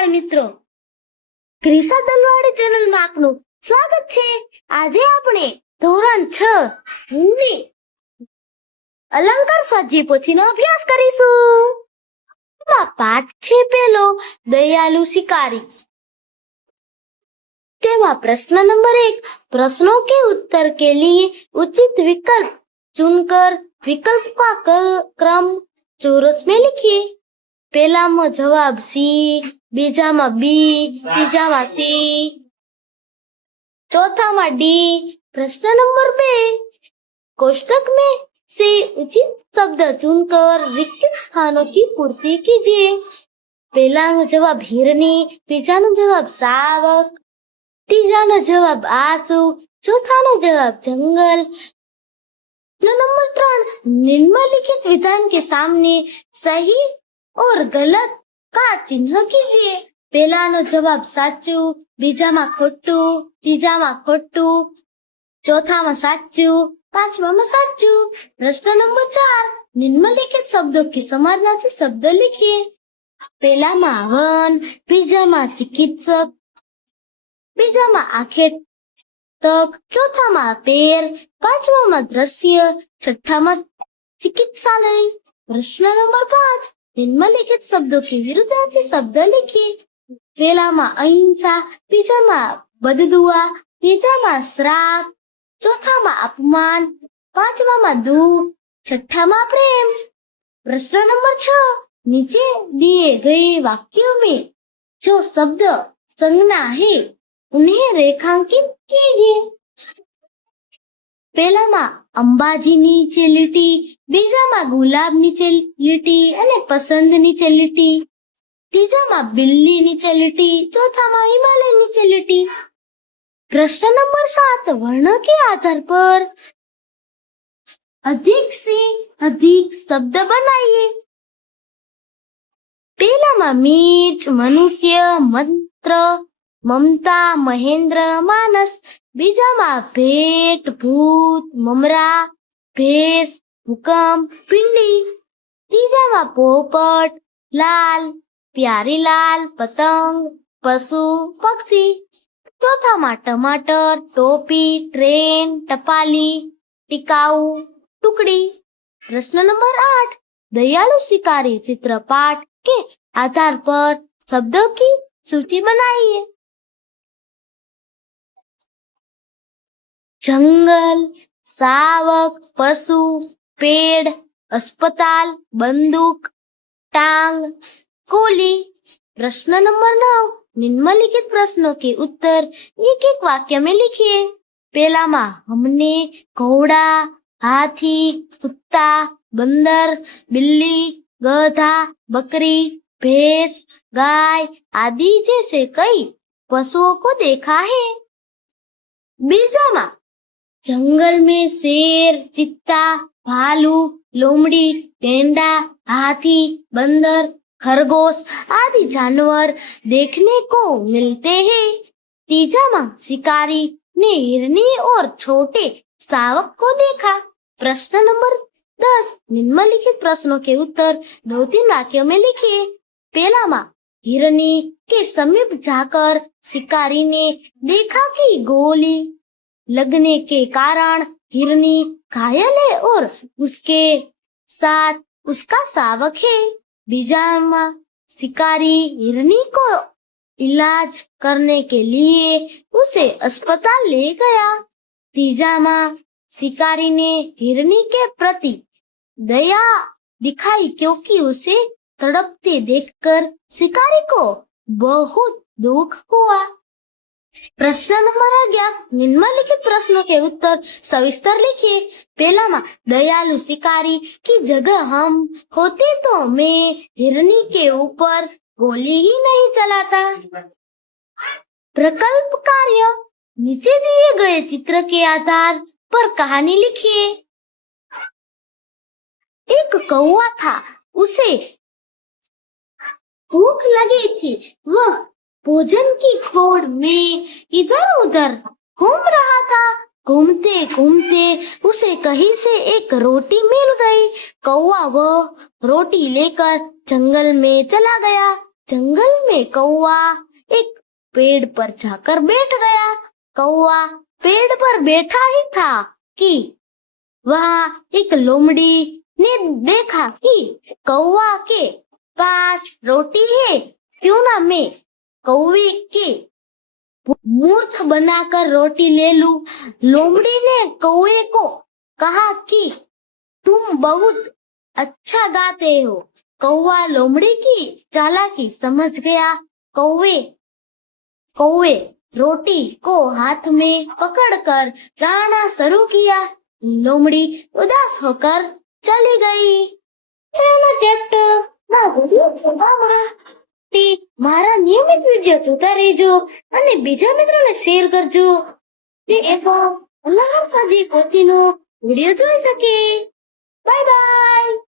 બાળ મિત્રો, ક્રિસા દલવાડી ચેનલમાં આપનું સ્વાગત છે। આજે આપણે ધોરણ 6 હિન્દી અલંકાર સ્વાધ્યાય પોથીનો અભ્યાસ કરીશું। એમાં પાઠ છે પહેલો, દયાલુ શિકારી। તેમાં प्रश्न नंबर 1, प्रश्नों के उत्तर के लिए उचित विकल्प चुनकर विकल्प का क्रम चौरस में लिखिए। पहला में जवाब सी, बीजा में बी, तीजा में सी, चौथा में डी। प्रश्न नंबर 2, कोष्टक में से उचित शब्द चुनकर रिक्त स्थानों की पूर्ति कीजिए। पहला नो जवाब हिरनी, बीजा नो जवाब सावक, तीजा नो जवाब आंसू, चौथा नो जवाब जंगल। नंबर 3, निम्नलिखित विधान के सामने सही और गलत का चिन्ह कीजिए। पहला नो जवाब साचू, बीजा में खोटू, तीजा में खोटू, चौथा में साचू, पांचवा में साचू। प्रश्न नंबर 4, निम्नलिखित शब्दों के समानार्थी शब्द लिखिए। पहला में वन, बीजा में चिकित्सक, बीजा में आखेट तक, चौथा में पेड़, पांचवा में दृश्य, छठा में चिकित्सालय। प्रश्न नंबर 5, निम्नलिखित शब्दों के विरुद्धार्थी शब्द लिखिए। पहला में अहिंसा, बीजा में बददुआ, तीजा में श्राप, चौथा में अपमान, पांचवा में दुख, छठा में प्रेम। प्रश्न नंबर 6, नीचे दिए गए वाक्यों में जो शब्द संज्ञा है उन्हें रेखांकित कीजिए। पहला में अंबाजी नीचे લીટી, बीजा में गुलाब नीचे લીટી અને पसंद नीचे લીટી, तीजा में बिल्ली नीचे લીટી, चौथा में हिमालय नीचे લીટી। प्रश्न नंबर 7, वर्ण के आधार पर अधिक से अधिक शब्द बनाइए। पहला में मिर्च, मनुष्य, मंत्र, ममता, महेंद्र, मानस, बीजा में भेंट, भूत, ममरा, भैंस, भूकंप, पिंडी, तीजा में पोपट, लाल, प्यारी लाल, पतंग, पशु, पक्षी, चौथा में टमाटर, टोपी, ट्रेन, टपाली, टिकाऊ, टुकड़ी। प्रश्न नंबर 8, दयालु शिकारी चित्रपाठ के आधार पर शब्दों की सूची बनाइए। जंगल, सावक, पशु, पेड़, अस्पताल, बंदूक, टांग, गोली। प्रश्न नंबर 9, निम्नलिखित प्रश्नों के उत्तर एक एक वाक्य में लिखिए। पहला में हमने, घोड़ा, हाथी, कुत्ता, बंदर, बिल्ली, गधा, बकरी, भैंस, गाय आदि जैसे कई पशुओं को देखा है। बीजा में जंगल में शेर, चीता, भालू, लोमड़ी, गेंडा, हाथी, बंदर, खरगोश आदि जानवर देखने को मिलते हैं। तीजा में शिकारी ने हिरनी और छोटे शावक को देखा। प्रश्न नंबर 10, निम्नलिखित प्रश्नों के उत्तर 2-3 वाक्यों में लिखिए। पहला में हिरनी के समीप जाकर शिकारी ने देखा कि गोली लगने के कारण हिरनी घायल है और उसके साथ उसका शावक है। बीजा में शिकारी हिरनी को इलाज करने के लिए उसे अस्पताल ले गया। तीजा में शिकारी ने हिरनी के प्रति दया दिखाई क्योंकि उसे तड़पते देखकर शिकारी को बहुत दुख हुआ। प्रश्न नंबर 11, निम्नलिखित प्रश्नों के उत्तर सविस्तर लिखिए। पहला में दयालु शिकारी की जगह हम होते तो मैं हिरनी के ऊपर गोली ही नहीं चलाता। प्रकल्प कार्य, नीचे दिए गए चित्र के आधार पर कहानी लिखिए। एक कौवा था, उसे भूख लगी थी। वह भोजन की खोज में इधर उधर घूम रहा था। घूमते घूमते उसे कहीं से एक रोटी मिल गई। कौवा वह रोटी लेकर जंगल में चला गया। जंगल में कौवा एक पेड़ पर जाकर बैठ गया। कौवा पेड़ पर बैठा ही था कि वहां एक लोमड़ी ने देखा कि कौवा के पास रोटी है, क्यों ना मैं कौवे के मूर्ख बनाकर रोटी ले लूं। लोमड़ी ने कौवे को कहा कि तुम बहुत अच्छा गाते हो। कौवा लोमड़ी की चालाकी समझ गया। कौवे कौवे रोटी को हाथ में पकड़कर गाना शुरू किया। लोमड़ी उदास होकर चली गई। છેલ્લો ચેપ્ટર ના વિડિયો જોવામાં મારા નિયમિત વિડિયો જોતા રહેજો અને બીજા મિત્રોને શેર કરજો તે એવા અલ્લાહ હાફિઝ પોથીનો વિડિયો જોઈ શકે. Bye bye.